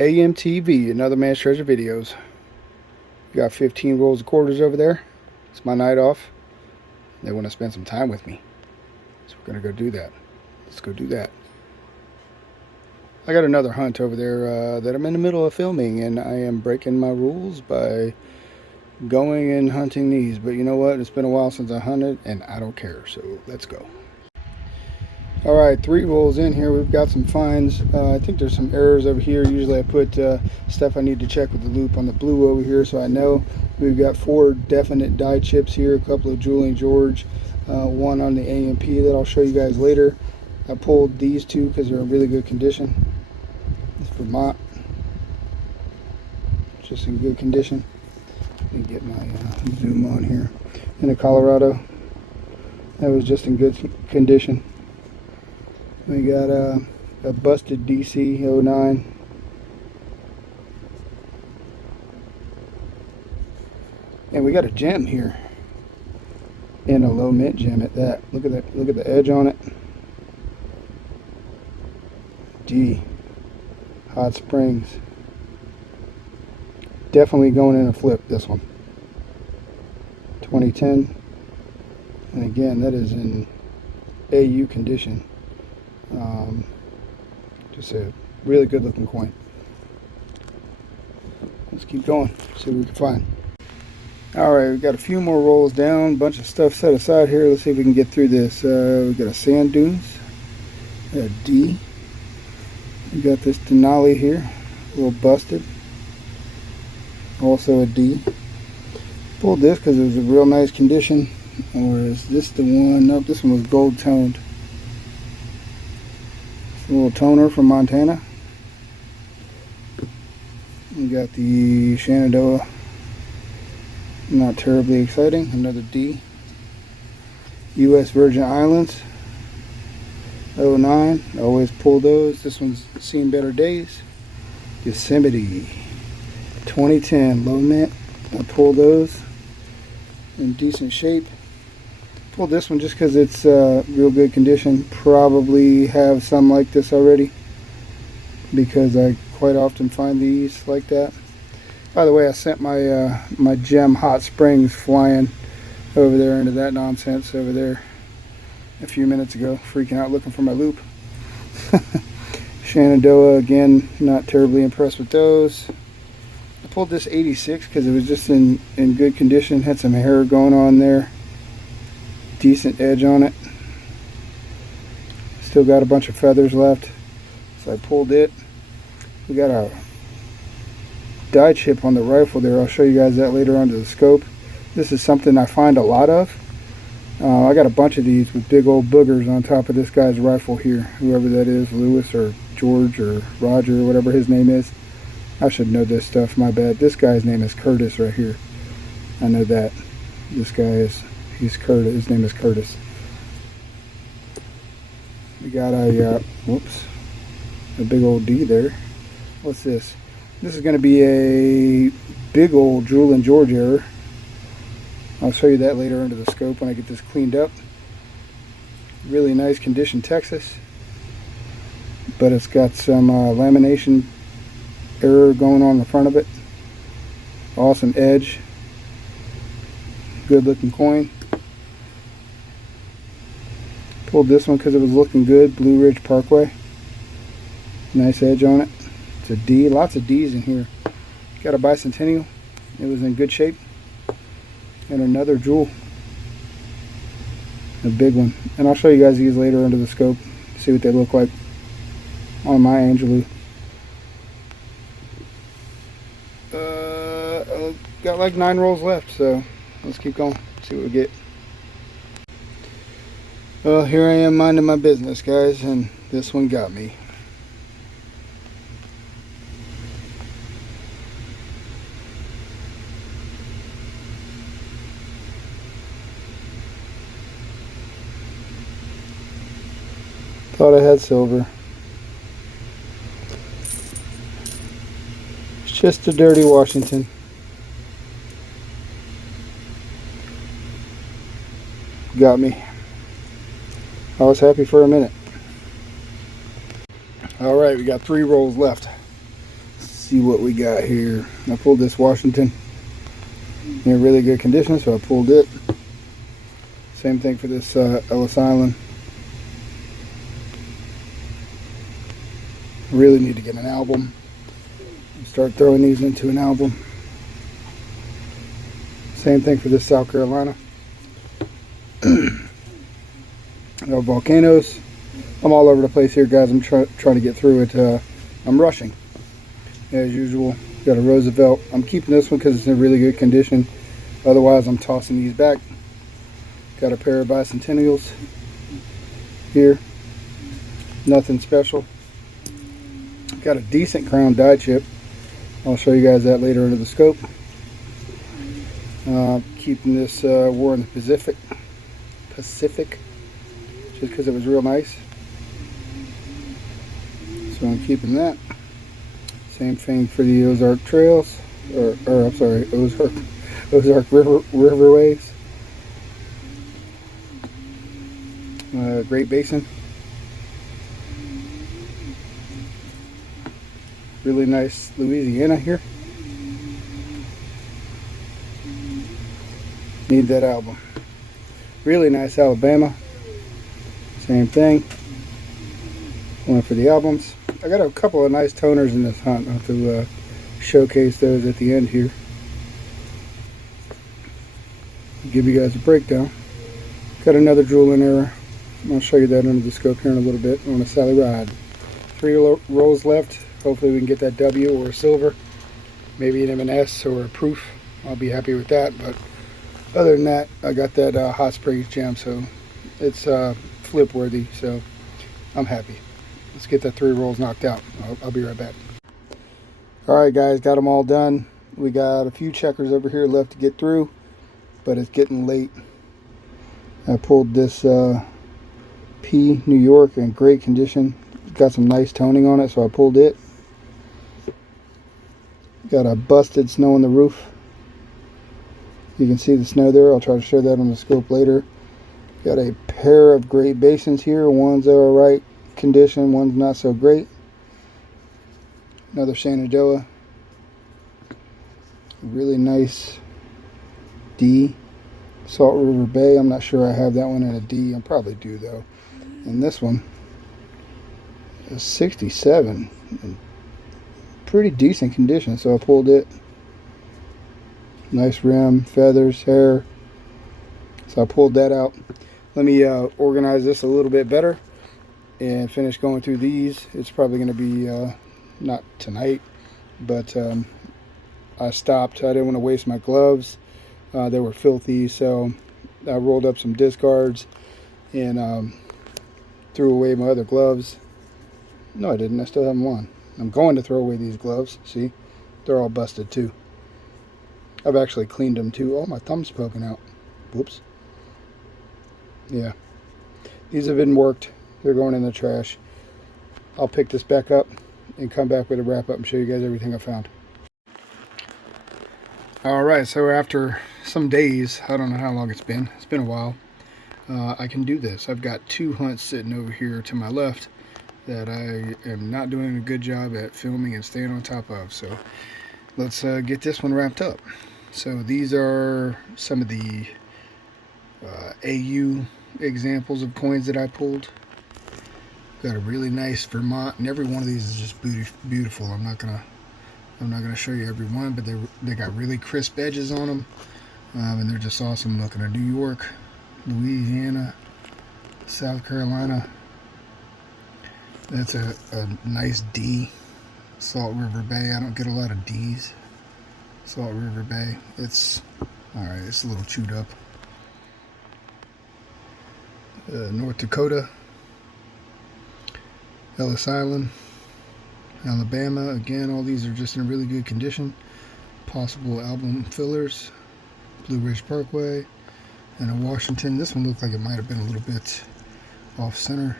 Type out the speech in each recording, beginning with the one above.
A.M.T.V, another man's treasure videos. Got 15 rolls of quarters over there. It's my night off. They want to spend some time with me, so we're gonna go do that. Let's go do that. I got another hunt over there that I'm in the middle of filming, and I am breaking my rules by going and hunting these. But you know what? It's been a while since I hunted, and I don't care. So let's go. Alright, 3 rolls in here. We've got some finds. I think there's some errors over here. Usually I put stuff I need to check with the loop on the blue over here, so I know. We've got 4 definite die chips here, a couple of Drool and George, one on the A.M.T.V that I'll show you guys later. I pulled these 2 because they're in really good condition. It's Vermont, just in good condition. Let me get my zoom on here. In a Colorado, that was just in good condition. We got a busted DC 09. And we got a gem here. And a low mint gem at that. Look at that. Look at the edge on it. D. Hot Springs. Definitely going in a flip, this one. 2010. And again, that is in AU condition. Just a really good looking coin. Let's keep going, see what we can find. Alright, we've got a few more rolls down, bunch of stuff set aside here. Let's see if we can get through this. We've got a sand dunes, a D. We got this Denali here, a little busted. Also a D. Pulled this because it was a real nice condition. Or is this the one? Nope, this one was gold toned. A little toner from Montana. We got the Shenandoah. Not terribly exciting. Another D. U.S. Virgin Islands. 09. Always pull those. This one's seen better days. Yosemite. 2010. Low mint. I pulled those in decent shape. Pulled this one just because it's real good condition. Probably have some like this already because I quite often find these like that. By the way, I sent my my gem Hot Springs flying over there into that nonsense over there a few minutes ago, freaking out looking for my loop. Shenandoah, again, not terribly impressed with those. I pulled this 86 because it was just in good condition, had some hair going on there. Decent edge on it. Still got a bunch of feathers left, so I pulled it. We got a die chip on the rifle there. I'll show you guys that later under the scope. This is something I find a lot of. I got a bunch of these with big old boogers on top of this guy's rifle here, whoever that is, Lewis or George or Roger or whatever his name is. I should know this stuff, my bad. This guy's name is Curtis right here. I know that. This guy is, he's Curtis. His name is Curtis. We got a, whoops, a big old D there. What's this? This is going to be a big old Drool and George error. I'll show you that later under the scope when I get this cleaned up. Really nice condition Texas, but it's got some lamination error going on in the front of it. Awesome edge. Good looking coin. Pulled this one because it was looking good. Blue Ridge Parkway. Nice edge on it. It's a D. Lots of D's in here. Got a bicentennial. It was in good shape. And another Drool. A big one. And I'll show you guys these later under the scope. See what they look like on my Angelou. Got like 9 rolls left, so let's keep going. See what we get. Well, here I am minding my business, guys, and this one got me. Thought I had silver. It's just a dirty Washington. Got me. I was happy for a minute. Alright, we got 3 rolls left. see what we got here. I pulled this Washington in really good condition, so I pulled it. Same thing for this Ellis Island. Really need to get an album. Start throwing these into an album. Same thing for this South Carolina. Volcanoes. I'm all over the place here, guys. I'm trying to get through it. I'm rushing as usual. Got a Roosevelt. I'm keeping this one because it's in really good condition. Otherwise, I'm tossing these back. Got a pair of bicentennials here. Nothing special. Got a decent crown die chip. I'll show you guys that later under the scope. Keeping this War in the Pacific, just because it was real nice. So I'm keeping that. Same thing for the Ozark Trails, or I'm sorry, Ozark Riverways. Great Basin. Really nice Louisiana here. Need that album. Really nice Alabama. Same thing. One for the albums. I got a couple of nice toners in this hunt. I'll have to showcase those at the end here. Give you guys a breakdown. Got another Drool in there. I'll show you that under the scope here in a little bit on a Sally Ride. 3 rolls left. Hopefully we can get that W or a silver. Maybe an M&S or a proof. I'll be happy with that. But other than that, I got that Hot Springs gem, so it's flip worthy. So I'm happy. Let's get that 3 rolls knocked out. I'll be right back. Alright guys, got them all done. We got a few checkers over here left to get through, but it's getting late. I pulled this P New York in great condition. Got some nice toning on it, so I pulled it. Got a busted snow on the roof. You can see the snow there. I'll try to show that on the scope later. Got a pair of Great Basins here. One's alright condition, one's not so great. Another Shenandoah. Really nice D. Salt River Bay. I'm not sure I have that one in a D. I probably do though. And this one is 67. Pretty decent condition, so I pulled it. Nice rim, feathers, hair. So I pulled that out. Let me organize this a little bit better and finish going through these. It's probably going to be not tonight, but I stopped. I didn't want to waste my gloves. They were filthy, so I rolled up some discards and threw away my other gloves. No, I didn't. I still have them on. I'm going to throw away these gloves. See, they're all busted too. I've actually cleaned them too. Oh, my thumb's poking out. Whoops. Yeah, these have been worked. They're going in the trash. I'll pick this back up and come back with a wrap up and show you guys everything I found. Alright, so after some days, I don't know how long it's been a while, I can do this. I've got 2 hunts sitting over here to my left that I am not doing a good job at filming and staying on top of, so let's get this one wrapped up. So these are some of the AU examples of coins that I pulled. Got a really nice Vermont, and every one of these is just beautiful. I'm not gonna show you every one, but they got really crisp edges on them, and they're just awesome looking. A New York, Louisiana, South Carolina. That's a nice D. Salt River Bay. I don't get a lot of D's. Salt River Bay. It's alright. It's a little chewed up. North Dakota, Ellis Island, Alabama. Again, all these are just in really good condition. Possible album fillers. Blue Ridge Parkway, and a Washington. This one looked like it might have been a little bit off center.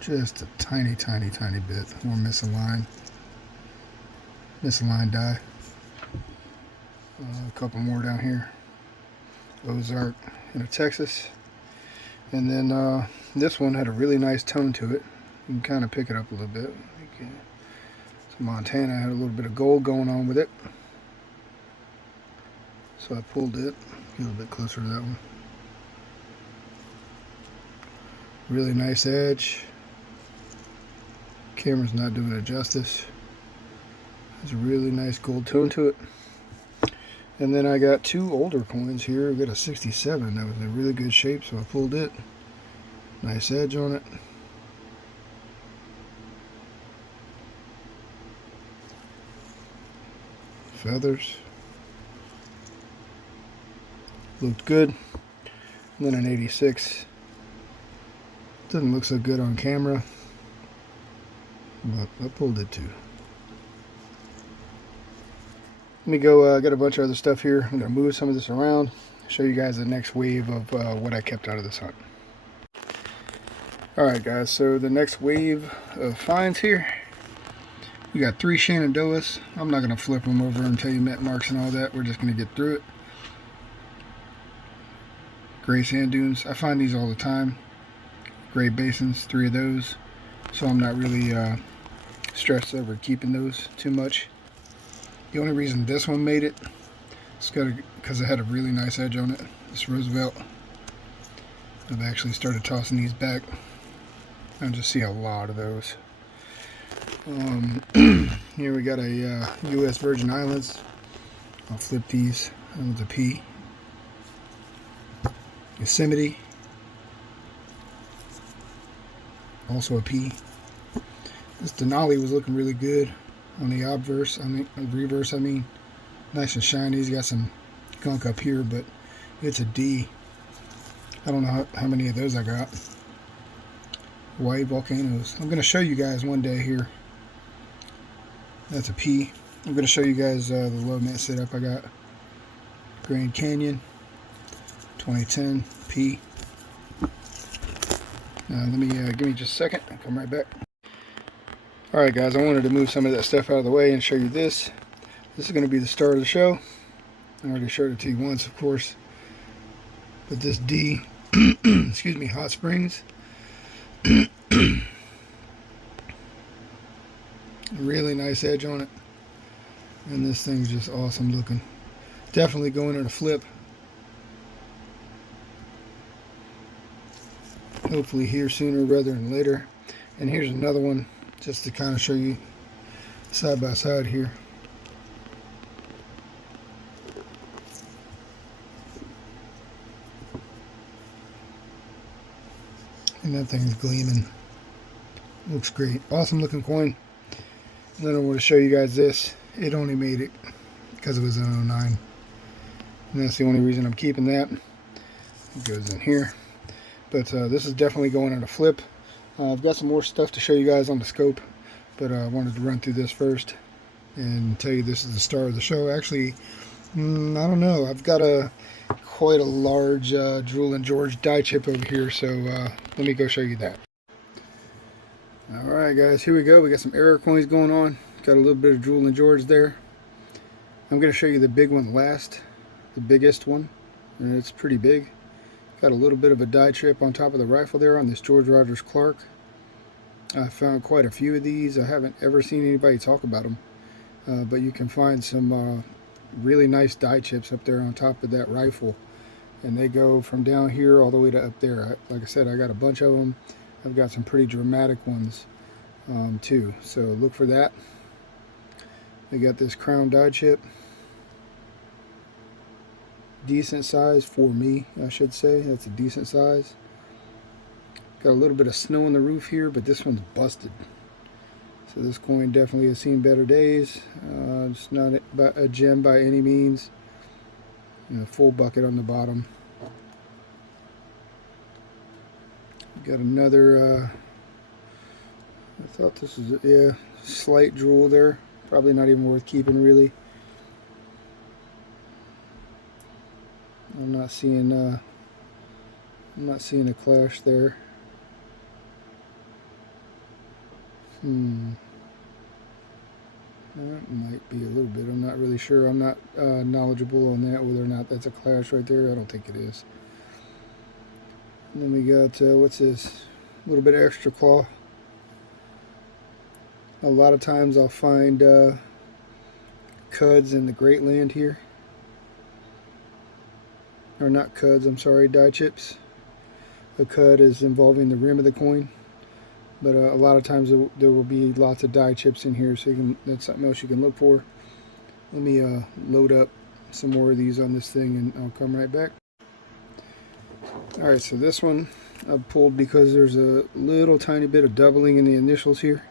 Just a tiny bit, or misaligned die. A couple more down here. Ozark and a Texas. And then this one had a really nice tone to it. You can kind of pick it up a little bit. You Okay. So Montana had a little bit of gold going on with it. So I pulled it. Get a little bit closer to that one. Really nice edge. Camera's not doing it justice. There's a really nice gold tone to it. And then I got two older coins here. I got a 67 that was in really good shape, so I pulled it. Nice edge on it. Feathers. Looked good. And then an 86. Doesn't look so good on camera, but I pulled it too. Let me go get a bunch of other stuff here. I'm going to move some of this around, show you guys the next wave of what I kept out of this hunt. Alright guys, so the next wave of finds here. We got 3 Shenandoahs. I'm not going to flip them over and tell you mint marks and all that. We're just going to get through it. Gray sand dunes. I find these all the time. Gray basins, 3 of those. So I'm not really stressed over keeping those too much. The only reason this one made it is because it had a really nice edge on it. This Roosevelt. I've actually started tossing these back. I just see a lot of those. Here we got a U.S. Virgin Islands. I'll flip these. That one's a P. Yosemite. Also a P. This Denali was looking really good on the obverse. Reverse. Nice and shiny. He's got some gunk up here, but it's a D. I don't know how many of those I got. White volcanoes. I'm going to show you guys one day here. That's a P. I'm going to show you guys the low mint setup I got. Grand Canyon. 2010 P. Let me give me just a second. I'll come right back. Alright guys, I wanted to move some of that stuff out of the way and show you this. This is going to be the start of the show. I already showed it to you once, of course. But this D, excuse me, Hot Springs. Really nice edge on it. And this thing's just awesome looking. Definitely going in a flip. Hopefully here sooner rather than later. And here's another one just to kind of show you side by side here. And that thing's gleaming. Looks great. Awesome looking coin. And then I want to show you guys this. It only made it because it was an 09. And that's the only reason I'm keeping that. It goes in here. But this is definitely going in a flip. I've got some more stuff to show you guys on the scope, but I wanted to run through this first and tell you this is the start of the show. Actually, I don't know. I've got quite a large Drool and George die chip over here, so let me go show you that. Alright guys, here we go. We got some error coins going on. Got a little bit of Drool and George there. I'm going to show you the big one last, the biggest one, and it's pretty big. Got a little bit of a die chip on top of the rifle there on this George Rogers Clark. I found quite a few of these. I haven't ever seen anybody talk about them, but you can find some really nice die chips up there on top of that rifle, and they go from down here all the way to up there. Like I said, I got a bunch of them. I've got some pretty dramatic ones too, so look for that. We got this crown die chip. Decent size for me, I should say. That's a decent size. Got a little bit of snow on the roof here, but this one's busted. So this coin definitely has seen better days. It's not a gem by any means. Full bucket on the bottom. Got another, I thought this was, yeah, slight Drool there. Probably not even worth keeping really. I'm not seeing a clash there. That might be a little bit. I'm not really sure. I'm not knowledgeable on that, whether or not that's a clash right there. I don't think it is. And then we got, what's this? A little bit of extra claw. A lot of times I'll find cuds in the Great Land here. Or not cuds, I'm sorry, die chips. A cud is involving the rim of the coin. But a lot of times there will be lots of die chips in here, so that's something else you can look for. Let me load up some more of these on this thing and I'll come right back. Alright, so this one I pulled because there's a little tiny bit of doubling in the initials here.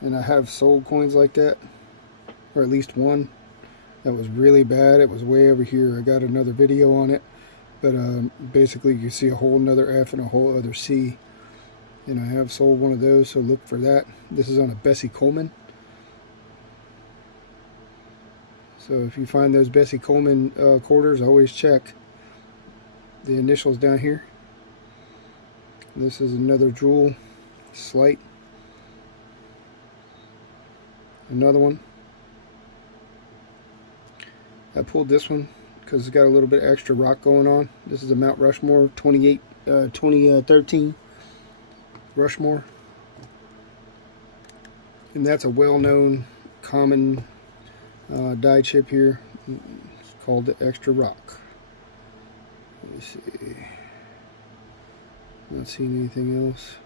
And I have sold coins like that, or at least one that was really bad. It was way over here. I got another video on it, but basically you can see a whole nother F and a whole other C. And I have sold one of those, so look for that. This is on a Bessie Coleman. So if you find those Bessie Coleman quarters, always check the initials down here. This is another Drool slight. Another one. I pulled this one because it's got a little bit extra rock going on. This is a Mount Rushmore 2013 Rushmore. And that's a well-known, common die chip here. It's called the extra rock. Let me see. Not seeing anything else.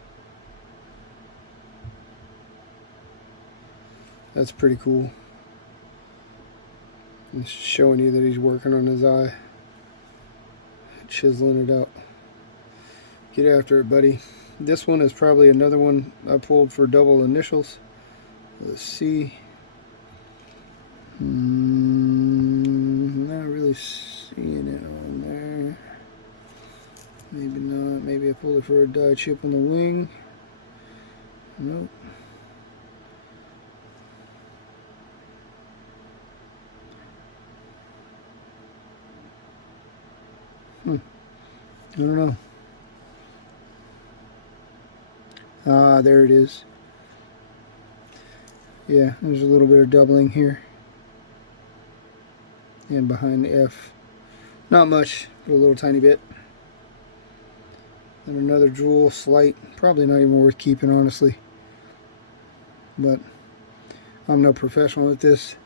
That's pretty cool. It's showing you that he's working on his eye, chiseling it out. Get after it, buddy. This one is probably another one I pulled for double initials. Let's see. Not really seeing it on there. Maybe not. Maybe I pulled it for a die chip on the wing. Nope. I don't know. Ah, there it is. Yeah, there's a little bit of doubling here. And behind the F. Not much, but a little tiny bit. And another Drool slight. Probably not even worth keeping, honestly. But I'm no professional at this.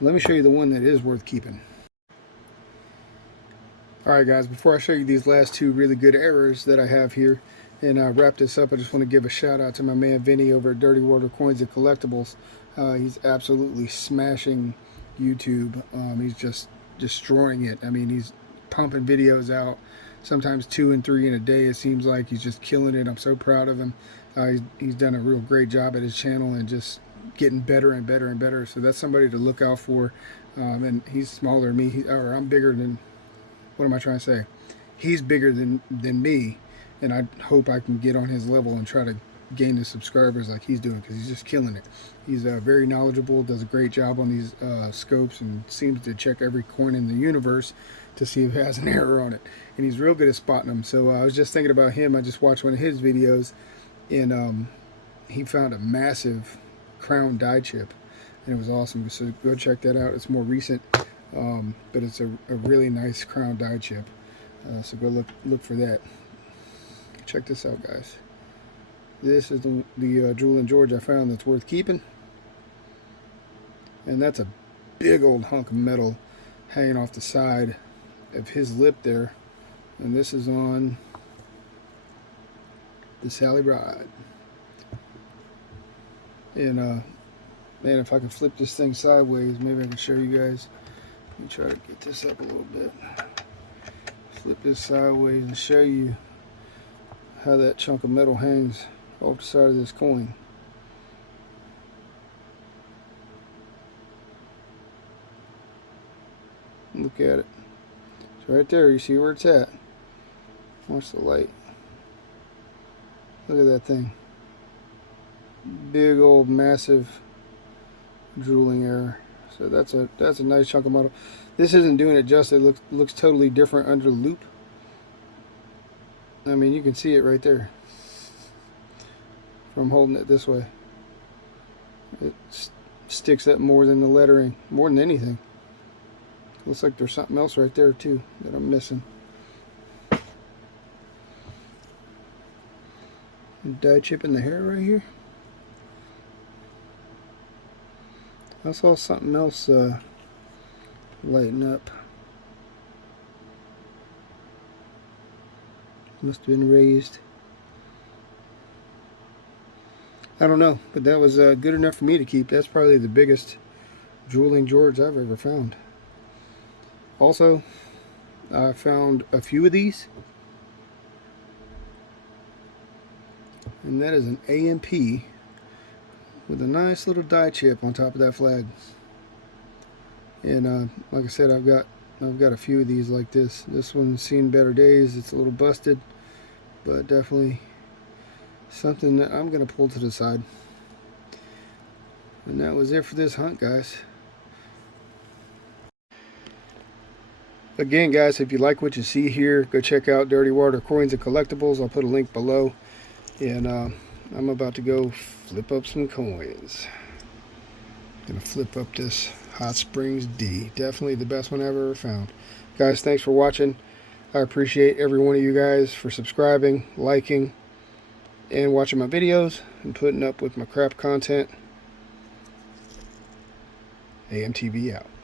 Let me show you the one that is worth keeping. Alright guys, before I show you these last two really good errors that I have here and wrap this up, I just want to give a shout out to my man Vinny over at Dirty Water Coins and Collectibles. He's absolutely smashing YouTube. He's just destroying it. I mean, he's pumping videos out, sometimes 2 and 3 in a day. It seems like he's just killing it. I'm so proud of him. He's done a real great job at his channel and just getting better and better and better. So that's somebody to look out for. And he's smaller than me, or I'm bigger than... What am I trying to say? He's bigger than me, and I hope I can get on his level and try to gain the subscribers like he's doing, because he's just killing it. He's very knowledgeable, does a great job on these scopes, and seems to check every coin in the universe to see if it has an error on it. And he's real good at spotting them. So I was just thinking about him. I just watched one of his videos, and he found a massive crown die chip, and it was awesome. So go check that out. It's more recent. But it's a really nice crown die chip, so go look for that. Check this out, guys. This is the Drool and George I found that's worth keeping, and that's a big old hunk of metal hanging off the side of his lip there, and this is on the Sally Ride. And man, if I can flip this thing sideways, maybe I can show you guys. Let me try to get this up a little bit. Flip this sideways and show you how that chunk of metal hangs off the side of this coin. Look at it. It's right there. You see where it's at. Watch the light. Look at that thing. Big old massive drooling error. So that's a nice chunk of metal. This isn't doing it justice. It looks totally different under the loop. I mean, you can see it right there from holding it this way. It sticks up more than the lettering, more than anything. Looks like there's something else right there too that I'm missing. Die chip in the hair right here. I saw something else lighten up. Must have been raised. I don't know, but that was good enough for me to keep. That's probably the biggest drooling George I've ever found. Also, I found a few of these, and that is an A.M.T.V with a nice little die chip on top of that flag. And like I said, I've got a few of these like this. This one's seen better days. It's a little busted, but definitely something that I'm gonna pull to the side. And that was it for this hunt, guys. Again, guys, if you like what you see here, go check out Dirty Water Coins and Collectibles. I'll put a link below. And I'm about to go flip up some coins. Gonna flip up this Hot Springs D. Definitely the best one I've ever found. Guys, thanks for watching. I appreciate every one of you guys for subscribing, liking, and watching my videos and putting up with my crap content. A.M.T.V out.